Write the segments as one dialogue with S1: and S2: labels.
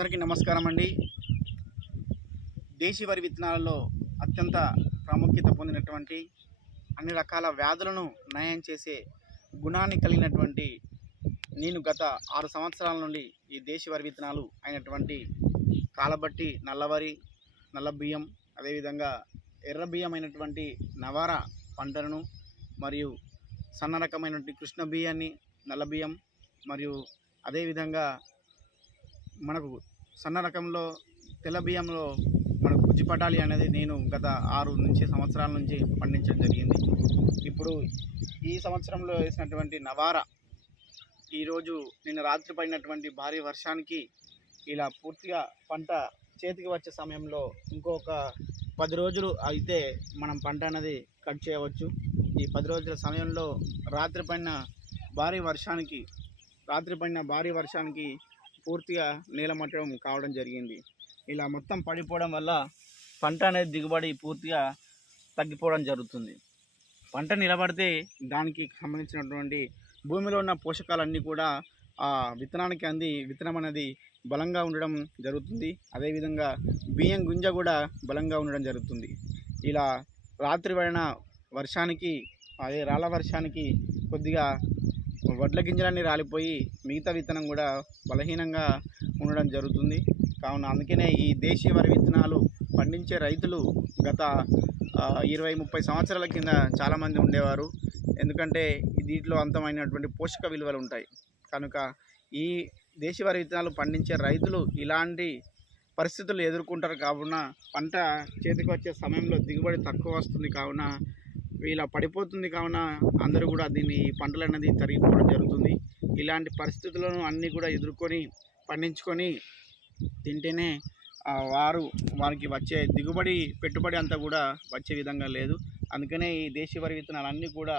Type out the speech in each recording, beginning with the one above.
S1: అందరికీ నమస్కారం అండి దేశీ వరి విత్తనాలలో అత్యంత ప్రాముఖ్యత పొందినటువంటి అన్ని రకాల వ్యాధులను నయం చేసే గుణాన్ని కలిగినటువంటి నేను గత ఆరు సంవత్సరాల నుండి ఈ దేశీ వరి విత్తనాలు అయినటువంటి కాలబట్టి నల్లవరి నల్ల బియ్యం అదేవిధంగా ఎర్ర బియ్యం అయినటువంటి నవార పంటలను మరియు సన్న రకమైనటువంటి కృష్ణ బియ్యాన్ని నల్ల బియ్యం మరియు అదేవిధంగా మనకు సన్న రకంలో తెల్ల బియ్యంలో మనకు గుజ్జిపటాలి అనేది నేను గత ఆరు నుంచి సంవత్సరాల నుంచి పండించడం జరిగింది. ఇప్పుడు ఈ సంవత్సరంలో వేసినటువంటి నవార ఈరోజు నిన్న రాత్రి పడినటువంటి భారీ వర్షానికి ఇలా పూర్తిగా పంట చేతికి వచ్చే సమయంలో ఇంకొక పది రోజులు అయితే మనం పంట అనేది కట్ చేయవచ్చు. ఈ పది రోజుల సమయంలో రాత్రి పడిన భారీ వర్షానికి రాత్రి పడిన భారీ వర్షానికి పూర్తిగా నీలమట్టడం కావడం జరిగింది. ఇలా మొత్తం పడిపోవడం వల్ల పంట అనేది దిగుబడి పూర్తిగా తగ్గిపోవడం జరుగుతుంది. పంట నిలబడితే దానికి సంబంధించినటువంటి భూమిలో ఉన్న పోషకాలన్నీ కూడా ఆ విత్తనానికి అంది విత్తనం అనేది బలంగా ఉండడం జరుగుతుంది. అదేవిధంగా బియ్యం గుంజ కూడా బలంగా ఉండడం జరుగుతుంది. ఇలా రాత్రి పడిన వర్షానికి అదే రాళ్ళ వర్షానికి కొద్దిగా వడ్ల గింజలన్నీ రాలిపోయి మిగతా విత్తనం కూడా బలహీనంగా ఉండడం జరుగుతుంది. కావున అందుకనే ఈ దేశీయ వరి విత్తనాలు పండించే రైతులు గత ఇరవై ముప్పై సంవత్సరాల కింద చాలామంది ఉండేవారు. ఎందుకంటే దీంట్లో అంతమైనటువంటి పోషక విలువలు ఉంటాయి. కనుక ఈ దేశీయ వరి విత్తనాలు పండించే రైతులు ఇలాంటి పరిస్థితులు ఎదుర్కొంటారు. కావున పంట చేతికి వచ్చే సమయంలో దిగుబడి తక్కువ వస్తుంది. కావున ఇలా పడిపోతుంది కావున అందరూ కూడా దీన్ని పంటలు అనేది తరిగిపోవడం జరుగుతుంది. ఇలాంటి పరిస్థితులను అన్నీ కూడా ఎదుర్కొని పండించుకొని తింటేనే వారు వారికి వచ్చే దిగుబడి పెట్టుబడి అంతా కూడా వచ్చే విధంగా లేదు. అందుకనే ఈ దేశీయ వరి విత్తనాలు అన్నీ కూడా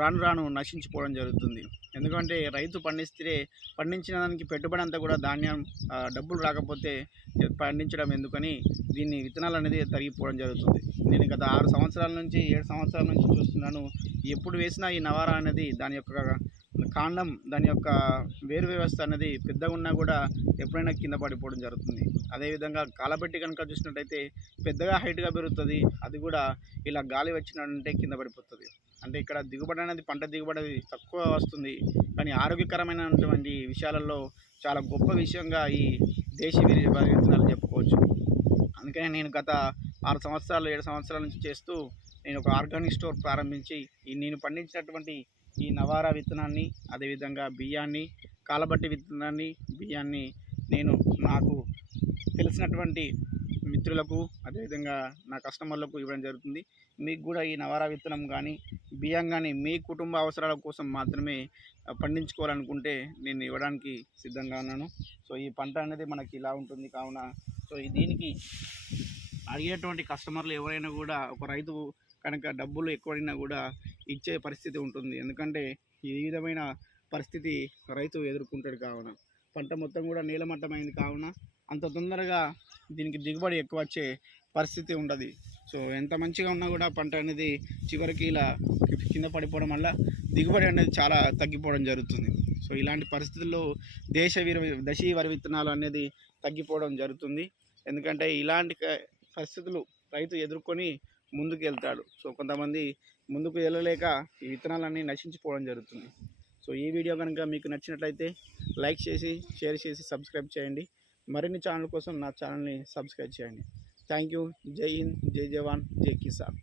S1: రాను రాను నశించిపోవడం జరుగుతుంది. ఎందుకంటే రైతు పండిస్తే పండించిన దానికి పెట్టుబడి అంతా కూడా ధాన్యం డబ్బులు రాకపోతే పండించడం ఎందుకని దీన్ని విత్తనాలు అనేది తరిగిపోవడం జరుగుతుంది. నేను గత ఆరు సంవత్సరాల నుంచి ఏడు సంవత్సరాల నుంచి చూస్తున్నాను. ఎప్పుడు వేసినా ఈ నవారా అనేది దాని యొక్క కాండం దాని యొక్క వేరు వ్యవస్థ అనేది పెద్దగా ఉన్నా కూడా ఎప్పుడైనా కింద పడిపోవడం జరుగుతుంది. అదేవిధంగా కాలబెట్టి కనుక చూసినట్టయితే పెద్దగా హైట్గా పెరుగుతుంది. అది కూడా ఇలా గాలి వచ్చినట్టే కింద పడిపోతుంది. అంటే ఇక్కడ దిగుబడి అనేది పంట దిగుబడి తక్కువ వస్తుంది. కానీ ఆరోగ్యకరమైనటువంటి విషయాలలో చాలా గొప్ప విషయంగా ఈ దేశీ విత్తనాలు చెప్పుకోవచ్చు. అందుకనే నేను గత ఆరు సంవత్సరాలు ఏడు సంవత్సరాల నుంచి చేస్తూ నేను ఒక ఆర్గానిక్ స్టోర్ ప్రారంభించి ఈ నేను పండించినటువంటి ఈ నవారా విత్తనాన్ని అదేవిధంగా బియ్యాన్ని కాలబట్టి విత్తనాన్ని బియ్యాన్ని నేను నాకు తెలిసినటువంటి మిత్రులకు అదేవిధంగా నా కస్టమర్లకు ఇవ్వడం జరుగుతుంది. మీకు కూడా ఈ నవారా విత్తనం కానీ బియ్యం కానీ మీ కుటుంబ అవసరాల కోసం మాత్రమే పండించుకోవాలనుకుంటే నేను ఇవ్వడానికి సిద్ధంగా ఉన్నాను. సో ఈ పంట అనేది మనకి ఇలా ఉంటుంది కావున సో దీనికి అడిగేటువంటి కస్టమర్లు ఎవరైనా కూడా ఒక రైతు కనుక డబ్బులు ఎక్కువైనా కూడా ఇచ్చే పరిస్థితి ఉంటుంది. ఎందుకంటే ఈ విధమైన పరిస్థితి రైతు ఎదుర్కొంటాడు కావున. పంట మొత్తం కూడా నీలమట్టమైంది కావున అంత తొందరగా దీనికి దిగుబడి ఎక్కువ వచ్చే పరిస్థితి ఉండదు. సో ఎంత మంచిగా ఉన్నా కూడా పంట అనేది చివరికి ఇలా కింద పడిపోవడం వల్ల దిగుబడి అనేది చాలా తగ్గిపోవడం జరుగుతుంది. సో ఇలాంటి పరిస్థితుల్లో దేశ వీర దశీ వరి విత్తనాలు అనేది తగ్గిపోవడం జరుగుతుంది. ఎందుకంటే ఇలాంటి పరిస్థితులు రైతు ఎదుర్కొని ముందుకు వెళ్తాడు సో కొంతమంది ముందుకు వెళ్ళలేక ఈ విత్తనాలన్నీ నశించిపోవడం జరుగుతుంది. సో ఈ వీడియో కనుక మీకు నచ్చినట్లయితే లైక్ చేసి షేర్ చేసి సబ్స్క్రైబ్ చేయండి. మరిన్ని ఛానల్ కోసం నా ఛానల్ని సబ్స్క్రైబ్ చేయండి థ్యాంక్ యూ జై హింద్ జై జవాన్ జై కిసాన్